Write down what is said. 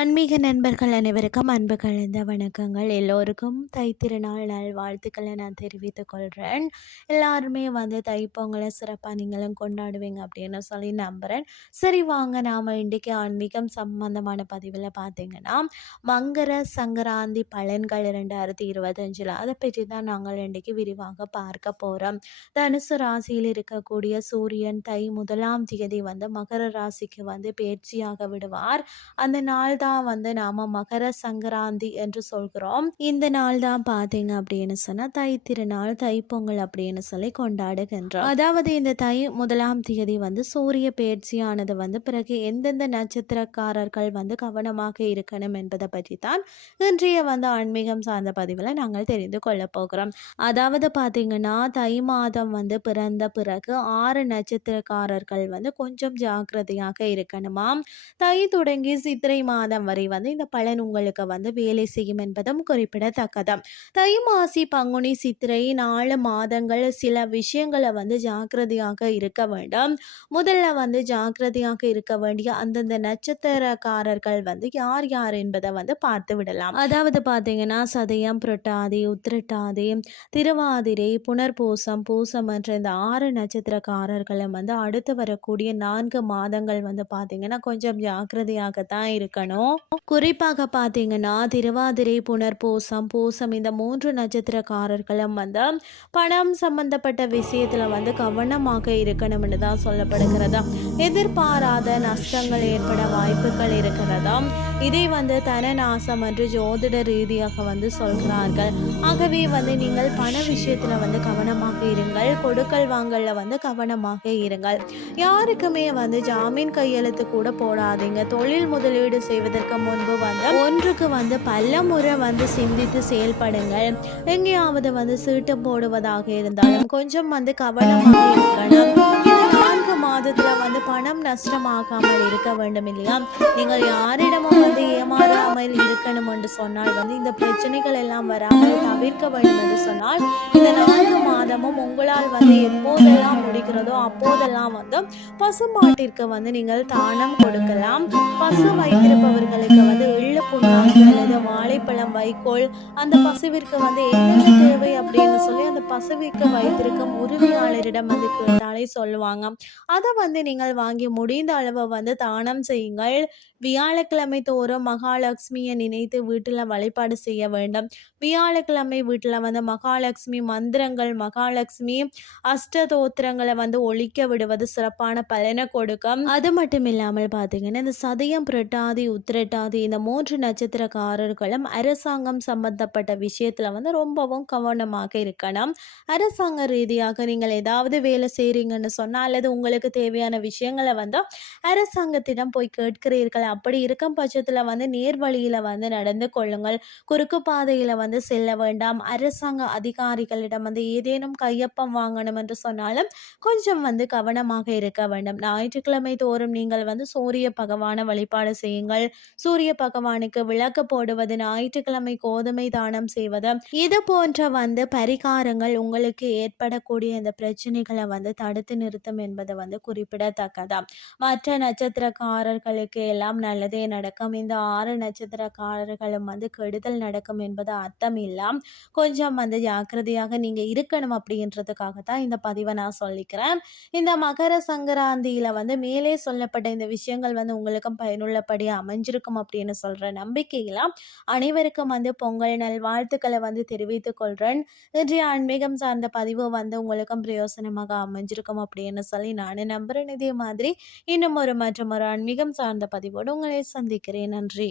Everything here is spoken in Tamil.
ஆன்மீக நண்பர்கள் அனைவருக்கும் அன்பு கலந்த வணக்கங்கள். எல்லோருக்கும் தை திருநாள் வாழ்த்துக்களை நான் தெரிவித்துக் கொள்கிறேன் எல்லாருமே வந்து தைப்பொங்கலை சிறப்பாக நீங்களும் கொண்டாடுவீங்க அப்படின்னு சொல்லி நம்புகிறேன் சரி வாங்க. நாம் இன்றைக்கி ஆன்மீகம் சம்பந்தமான பதிவில் பார்த்தீங்கன்னா மங்கர சங்கராந்தி பலன்கள் ரெண்டாயிரத்தி இருபத்தஞ்சில். அதை பற்றி தான் நாங்கள் இன்றைக்கி விரிவாக பார்க்க போகிறோம் தனுசு ராசியில் இருக்கக்கூடிய சூரியன் தை முதலாம் தேதி வந்து மகர ராசிக்கு வந்து பயிற்சியாக விடுவார். அந்த நாள் தான் தான் வந்து நாம மகர சங்கராந்தி என்று சொல்கிறோம். இந்த நாள் தான் பார்த்தீங்க அப்படின்னு சொன்னால் தை திருநாள் தைப்பொங்கல் அப்படின்னு சொல்லி கொண்டாடுகின்றோம். அதாவது இந்த தை முதலாம் தேதி வந்து சூரிய பயிற்சியானது வந்து பிறகு எந்தெந்த நட்சத்திரக்காரர்கள் வந்து கவனமாக இருக்கணும் என்பதை பற்றி தான் இன்றைய வந்து ஆன்மீகம் சார்ந்த பதிவில் நாங்கள் தெரிந்து கொள்ள போகிறோம். அதாவது பார்த்தீங்கன்னா தை மாதம் வந்து பிறந்த பிறகு ஆறு நட்சத்திரக்காரர்கள் வந்து கொஞ்சம் ஜாக்கிரதையாக இருக்கணுமாம். தை தொடங்கி சித்திரை மாதம் மாதம் வரை வந்து இந்த பலன் உங்களுக்கு வந்து வேலை செய்யும் என்பதும் குறிப்பிடத்தக்கது தை மாசி பங்குனி சித்திரை நாலு மாதங்கள் சில விஷயங்களை வந்து ஜாக்கிரதையாக இருக்க வேண்டும். முதல்ல வந்து ஜாக்கிரதையாக இருக்க வேண்டிய அந்தந்த நட்சத்திரக்காரர்கள் வந்து யார் யார் என்பதை வந்து பார்த்து விடலாம். அதாவது பார்த்தீங்கன்னா சதயம் புரட்டாதி உத்திரட்டாதி திருவாதிரை புனர்பூசம் பூசம் என்ற இந்த ஆறு நட்சத்திரக்காரர்களும் வந்து அடுத்து வரக்கூடிய நான்கு மாதங்கள் வந்து பார்த்தீங்கன்னா கொஞ்சம் ஜாக்கிரதையாகத்தான் இருக்கணும். குறிப்பாக பார்த்தீங்கன்னா திருவாதிரை புனர்பூசம் பூசம் இந்த மூன்று நட்சத்திரக்காரர்களும் வந்து பணம் சம்பந்தப்பட்ட விஷயத்தில் வந்து கவனமாக இருக்கணும்னு தான் சொல்லப்படுகிறது. எதிர்பாராத நஷ்டங்கள் ஏற்பட வாய்ப்புகள் இருக்கிறதா? இதை வந்து தனநாசம் என்று ஜோதிட ரீதியாக வந்து சொல்கிறார்கள். ஆகவே வந்து நீங்கள் பண விஷயத்தில் வந்து கவனமாக இருங்கள். கொடுக்கல் வாங்கல வந்து கவனமாக இருங்கள். யாருக்குமே வந்து ஜாமீன் கையெழுத்து கூட போடாதீங்க. தொழில் முதலீடு செய்வதற்கு செய்வதற்கு முன்பு வந்து ஒன்றுக்கு வந்து பல முறை வந்து சிந்தித்து செயல்படுங்கள். எங்கேயாவது வந்து சீட்டு போடுவதாக இருந்தாலும் கொஞ்சம் வந்து கவனமாக இருக்கணும். நான்கு மாதத்துல வந்து பணம் நஷ்டமாகாமல் இருக்க வேண்டும் இல்லையா? நீங்கள் யாரிடமும் வந்து ஏமாறாமல் இருக்கணும் என்று சொன்னால் வந்து இந்த பிரச்சனைகள் எல்லாம் வராமல் தவிர்க்க வேண்டும் என்று சொன்னால் இந்த நான்கு மாதமும் உங்களால் வந்து எப்போதெல்லாம் முடிக்கிறதோ அப்போதெல்லாம் வந்து பசுமாட்டிற்கு வந்து நீங்கள் தானம் கொடுக்கலாம். பசு வைத்திருப்பவர்களுக்கு வந்து எள்ளு புண்ணாக்கு அல்லது வாழைப்பழம் வைக்கோல் அந்த பசுவிற்கு வந்து என்னென்ன தேவை அப்படின்னு சொல்லி அந்த பசுவிற்கு வைத்திருக்கும் உரிமையாளரிடம் வந்து அப்படின்னாலே சொல்லுவாங்க. அதை வந்து நீங்கள் வாங்கி முடிந்த அளவு வந்து தானம் செய்யுங்கள். வியாழக்கிழமை தோறும் மகாலட்சுமியை நினைத்து வீட்டில் வழிபாடு செய்ய வேண்டும். வியாழக்கிழமை வீட்டில் வந்து மகாலட்சுமி மந்திரங்கள் மகாலட்சுமி அஷ்டதோத்திரங்களை வந்து ஒழிக்க விடுவது சிறப்பான பலனை கொடுக்கும். அது மட்டும் இல்லாமல் பார்த்தீங்கன்னா இந்த சதயம் புரட்டாதி உத்திரட்டாதி இந்த மூன்று நட்சத்திரக்காரர்களும் அரசாங்கம் சம்பந்தப்பட்ட விஷயத்தில் வந்து ரொம்பவும் கவனமாக இருக்கணும். அரசாங்க ரீதியாக நீங்கள் ஏதாவது வேலை செய்கிறீங்கன்னு சொன்னால் அல்லது உங்களுக்கு தேவையான விஷயங்களை வந்து அரசாங்கத்திடம் போய் கேட்கிறீர்கள். அப்படி இருக்கும் பட்சத்தில் வந்து நேர்வழியில் வந்து நடந்து கொள்ளுங்கள். குறுக்கு பாதையில் வந்து செல்ல வேண்டாம். அரசாங்க அதிகாரிகளிடம் வந்து ஏதேனும் கையொப்பம் வாங்கணும் என்று சொன்னாலும் கொஞ்சம் வந்து கவனமாக இருக்க வேண்டும். ஞாயிற்றுக்கிழமை தோறும் நீங்கள் வந்து சூரிய பகவான வழிபாடு செய்யுங்கள். சூரிய பகவானுக்கு விளக்கு போடுவது ஞாயிற்றுக்கிழமை கோதுமை தானம் செய்வது இது போன்ற வந்து பரிகாரங்கள் உங்களுக்கு ஏற்படக்கூடிய இந்த பிரச்சனைகளை வந்து தடுத்து நிறுத்தும் என்பது வந்து குறிப்பிடத்தக்கதா மற்ற நட்சத்திரக்காரர்களுக்கு எல்லாம் நல்லதே நடக்கும். இந்த ஆறு நட்சத்திரக்காரர்களும் வந்து கெடுதல் நடக்கும் என்பது அர்த்தம் இல்லாம். கொஞ்சம் வந்து ஜாக்கிரதையாக நீங்கள் இருக்கணும் அப்படின்றதுக்காக தான் இந்த பதிவை நான் சொல்லிக்கிறேன். இந்த மகர சங்கராந்தியில் வந்து மேலே சொல்லப்பட்ட இந்த விஷயங்கள் வந்து உங்களுக்கும் பயனுள்ளபடி அமைஞ்சிருக்கும் அப்படின்னு சொல்கிற நம்பிக்கையெல்லாம் அனைவருக்கும் வந்து பொங்கல் நல் வாழ்த்துக்களை வந்து தெரிவித்துக் கொள்கிறேன் இன்றைய ஆன்மீகம் சார்ந்த பதிவு வந்து உங்களுக்கும் பிரயோசனமாக அமைஞ்சிருக்கும். அப்படின்னு சொல்லி நான் நம்புகிறேன் இதே மாதிரி இன்னும் ஒரு மற்றும் ஒரு ஆன்மீகம் சார்ந்த பதிவோடு உங்களை சந்திக்கிறேன். நன்றி.